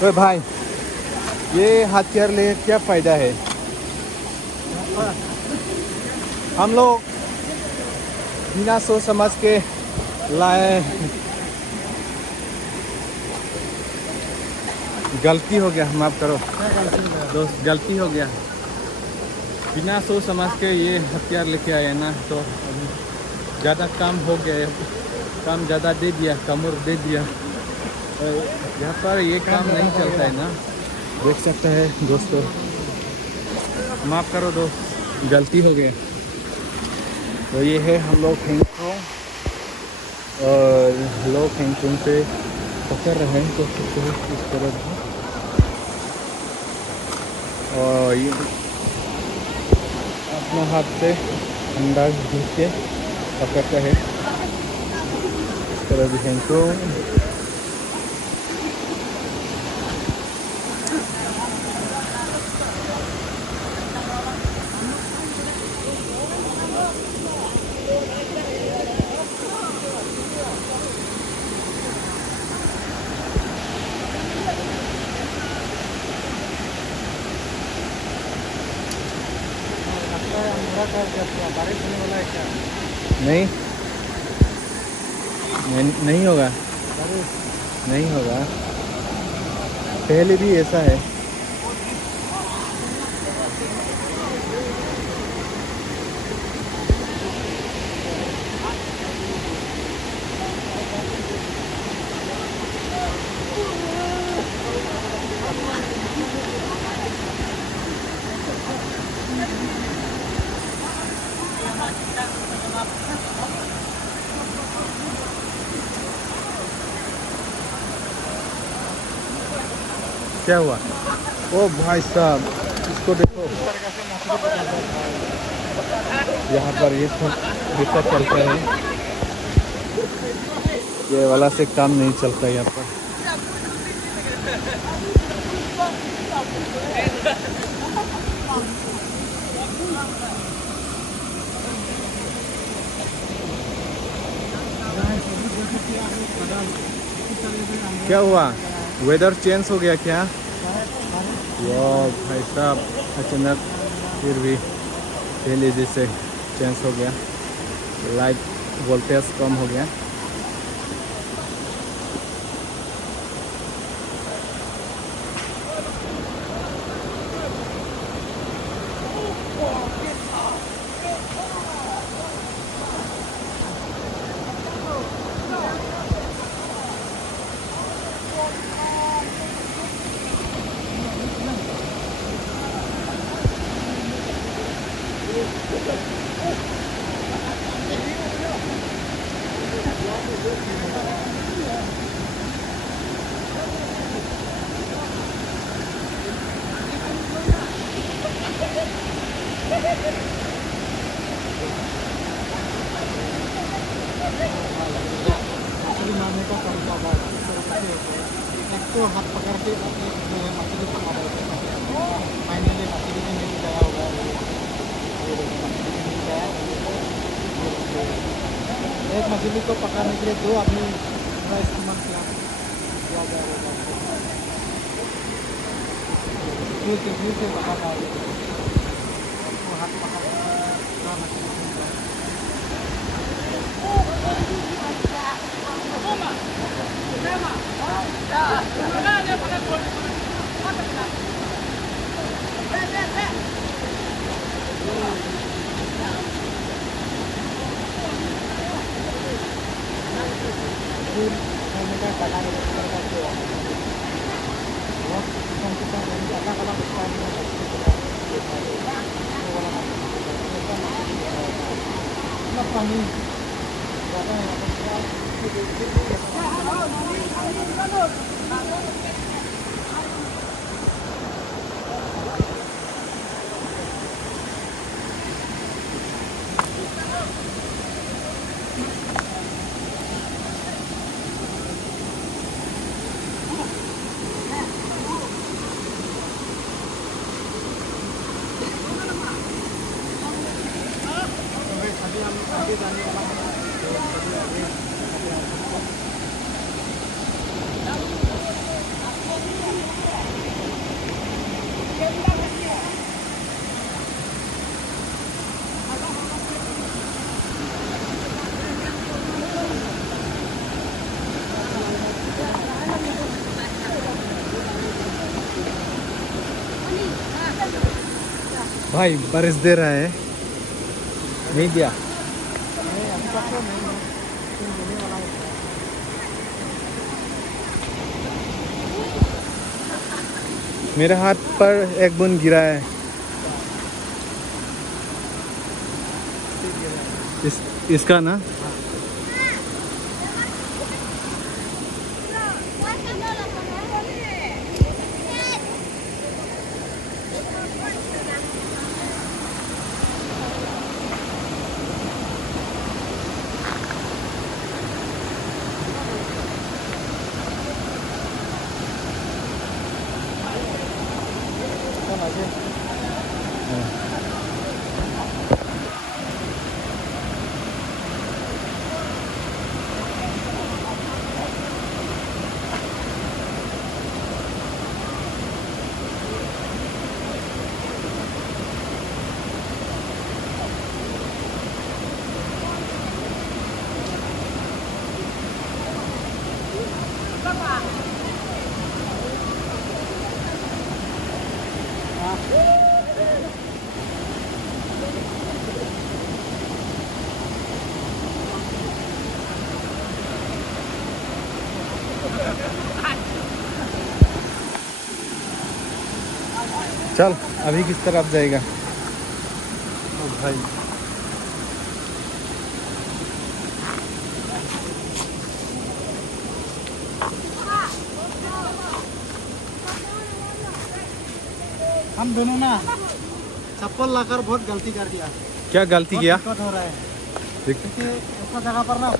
तो भाई ये हथियार ले क्या फ़ायदा है? हम लोग बिना सोच समझ के लाए, गलती हो गया, माफ़ करो दोस्त, गलती हो गया। बिना सोच समझ के ये हथियार लेके आए ना, तो अभी ज़्यादा काम हो गया, काम ज़्यादा दे दिया, कमर दे दिया। यहाँ पर ये काम नहीं चलता है ना, देख सकते हैं दोस्तों, माफ़ करो दोस्त, गलती हो गया। तो ये है हम लोग हेंगचोंग, और लोग हेंगचोंग से पकड़ रहे हैं, तो इस तरह से। और ये अपना हाथ से अंदाज घिस के पकड़ता है, इस तरह भी हेंगचोंग। बारिश होने वाला है क्या? नहीं, नहीं होगा, बारिश नहीं होगा, पहले भी ऐसा है। क्या हुआ? ओ भाई साहब, इसको देखो, यहाँ पर ये सब दिक्कत चलता है, ये वाला से काम नहीं चलता है यहाँ पर। क्या हुआ? वेदर चेंज हो गया क्या? वाह भाई साहब, अचानक फिर भी पहले जैसे चेंज हो गया, लाइट वोल्टेज कम हो गया। मछली मारने का तरीका बहुत अच्छे होते हैं। एक तो हाथ पकड़ के एक जो है मछली पकड़ लेते हैं। फाइनली मछली भी मिल गया होगा, ये देखिए मछली भी मिल गया है। एक मछली को पकड़ने के लिए दो आदमी पूरा इस्तेमाल किया जाएगा। फिर से पकड़ पाओगे, आपको हाथ पकड़ के पूरा मछली मिल जाएगा। फिर मैंने कहा काटा के करके बहुत कॉम्पिटिशन अलग अलग स्टाइल में पानी ज़्यादा है। अभी हम आगे जाने भाई बारिश दे रहा है नहीं दिया नहीं अभी तक तो नहीं है, लेकिन देने वाला होता है। मेरे हाथ पर एक बूंद गिरा है इसका ना चल आगे। चल अभी किस तरफ जाएगा ओ भाई हम दोनों ना चप्पल लाकर बहुत गलती कर दिया, क्या गलती बहुत किया दिक्कत हो रहा है देख क्योंकि ऐसा जगह पर ना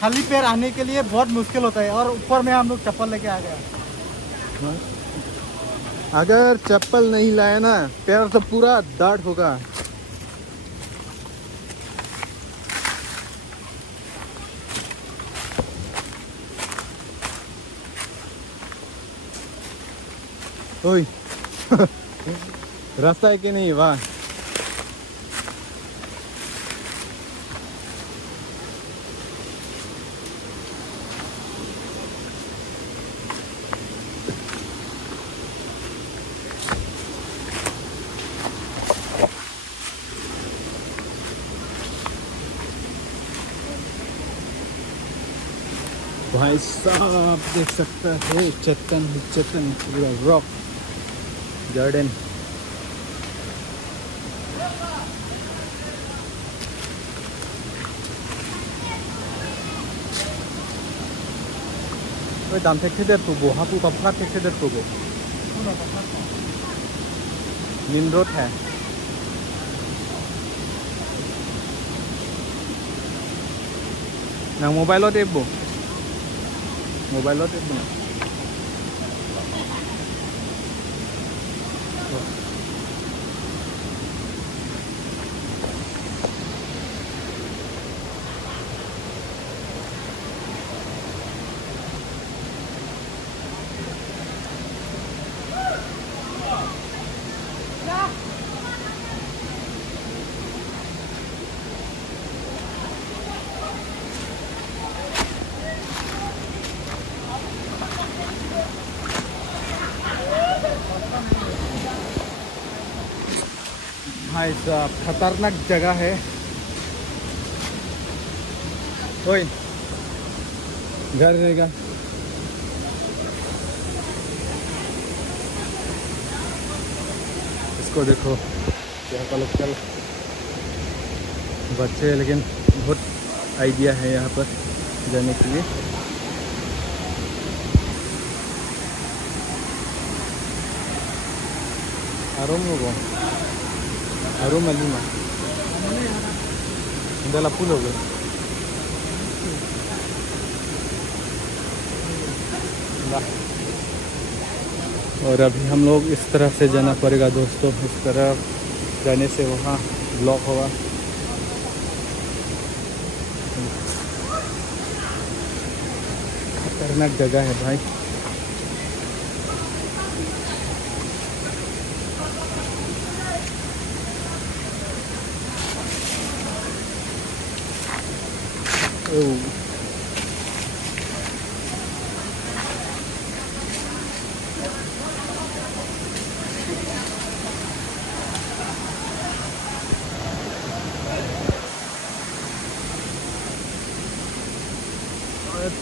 खाली पैर आने के लिए बहुत मुश्किल होता है और ऊपर में हम लोग चप्पल लेके आ गए। अगर चप्पल नहीं लाया ना पैर तो पूरा दर्द होगा ओए रास्ता है कि नहीं वाह भाई साहब देख सकता है चट्टान पूरा रॉक गार्डन 왜 남색 세대프고 하부가 파텍 세대프고 민롯 है nang mobile tape bo mobile tape bo भाई साहब खतरनाक जगह है ओए घर रहेगा इसको देखो यहाँ का लोकल बच्चे लेकिन बहुत आइडिया है यहाँ पर जाने के लिए आरोम लोगों Aroma Lima. Dala pulo गए और अभी हम लोग इस तरफ से जाना पड़ेगा दोस्तों इस तरफ जाने से वहाँ ब्लॉक होगा खतरनाक जगह है भाई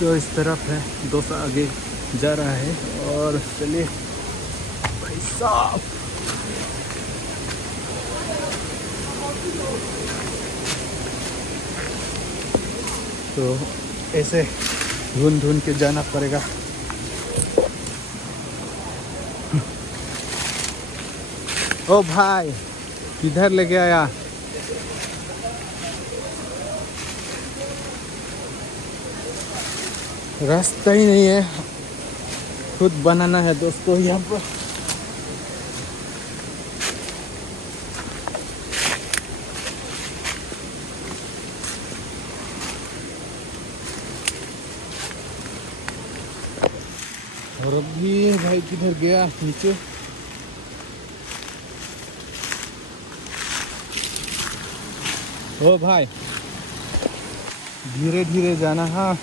तो इस तरफ है, दोस्त आगे जा रहा है। और चलिए भाई साहब, तो ऐसे ढूंढ ढूंढ के जाना पड़ेगा। ओ भाई, किधर लेके आया? रास्ता ही नहीं है, खुद बनाना है दोस्तों यहाँ पर। और अभी भाई किधर गया? नीचे। ओ भाई, धीरे धीरे जाना। हाँ,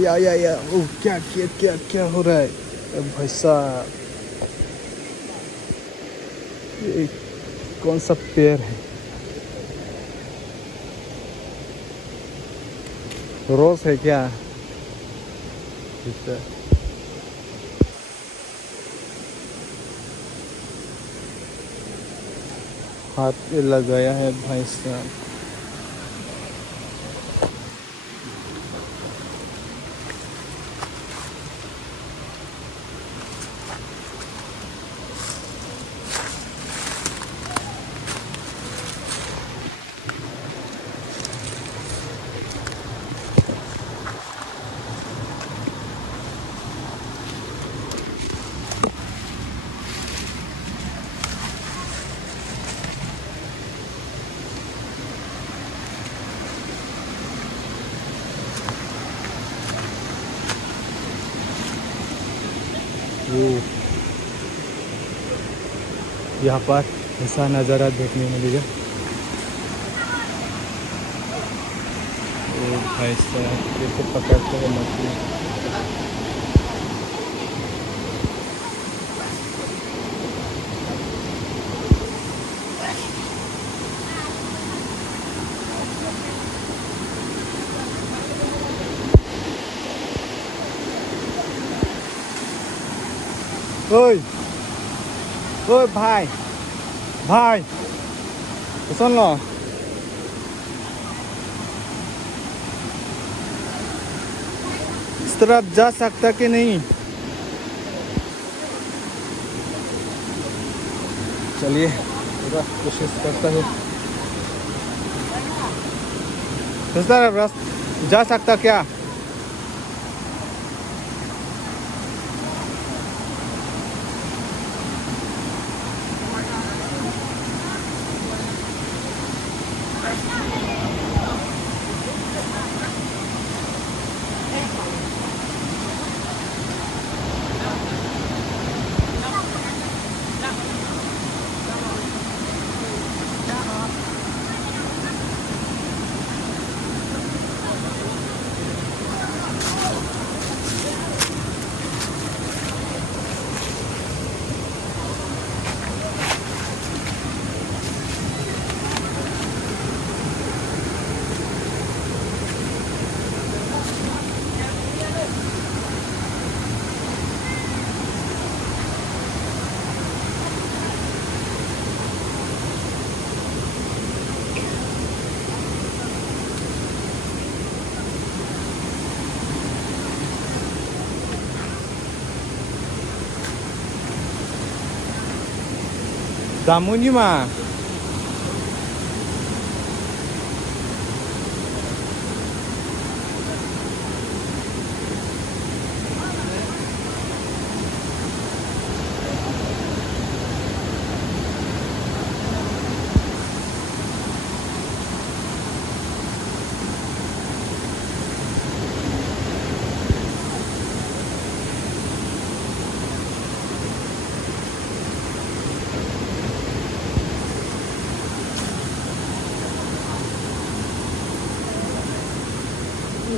या ओ क्या क्या क्या क्या हो रहा है? अब भाई साहब, ये कौन सा पेड़ है? रोज है क्या? हाथ पे लगाया है भाई साहब। वो यहाँ पर ऐसा नज़ारा देखने मिलेगा। ओ भाई साहब, कैसे पकड़ते हैं मछली। ओए ओए भाई, भाई तो सुन लो, इस तरफ जा सकता कि नहीं? चलिए पूरा कोशिश करता हूँ। इस तरफ रास्ता जा सकता क्या? Damo nie ma.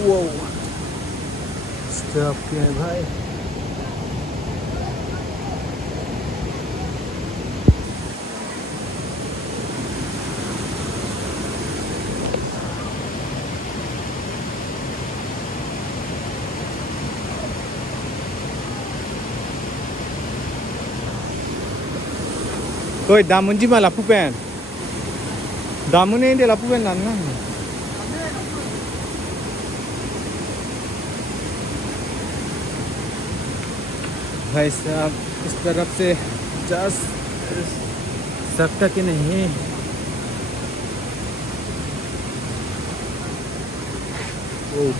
Wow. Stop के है भाई. Koy damun ji mala pupen. Damun ne de la pupen nan na. भाई साहब इस तरफ से जा सकता कि नहीं। ओ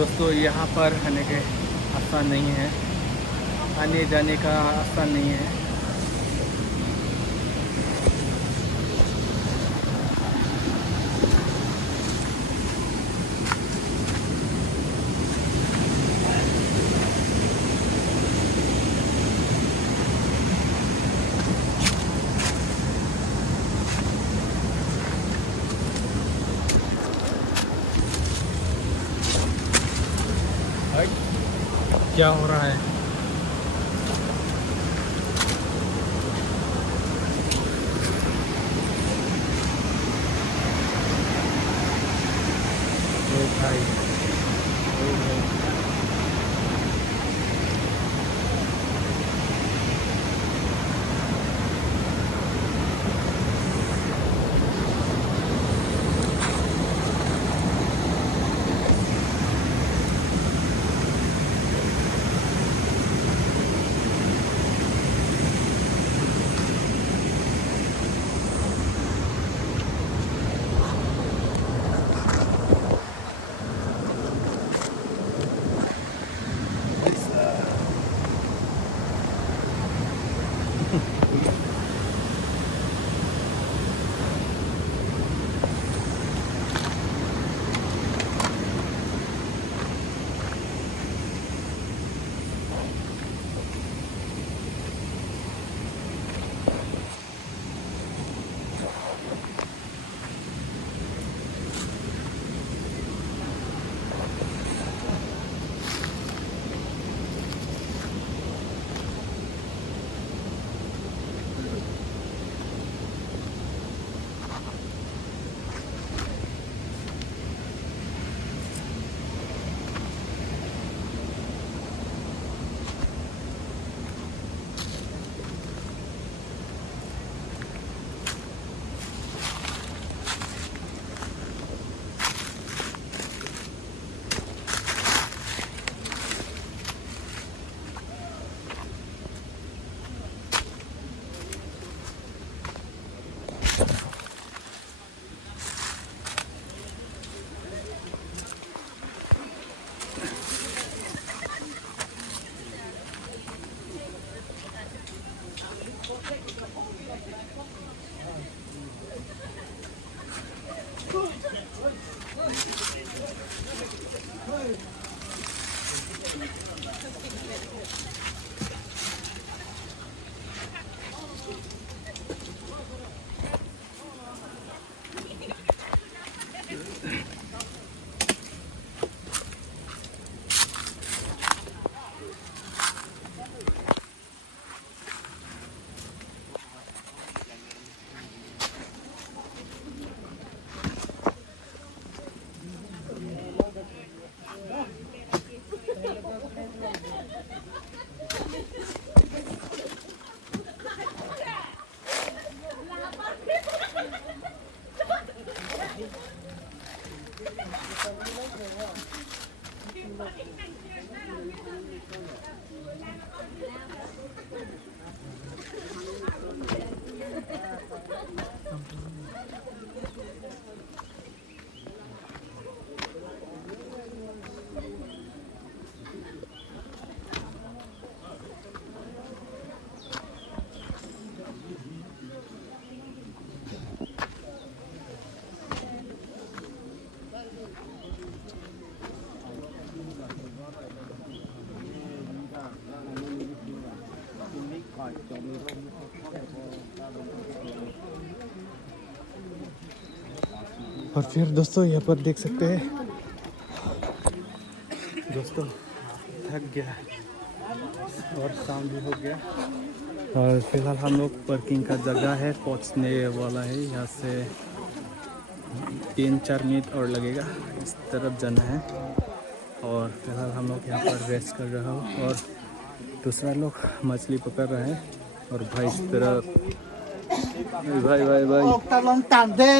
दोस्तों यहाँ पर आने के आसान नहीं है, आने जाने का आसान नहीं है। क्या हो रहा है? ओ भाई, ओ भाई। और फिर दोस्तों यहाँ पर देख सकते हैं दोस्तों थक गया और शाम भी हो गया। और फिलहाल हम लोग पार्किंग का जगह है पहुँचने वाला है। यहाँ से 3-4 मिनट और लगेगा, इस तरफ जाना है। और फिलहाल हम लोग यहाँ पर रेस्ट कर रहा हूँ और दूसरा लोग मछली पकड़ रहे हैं। और भाई इस तरफ भाई भाई भाई ta lon tạm đi.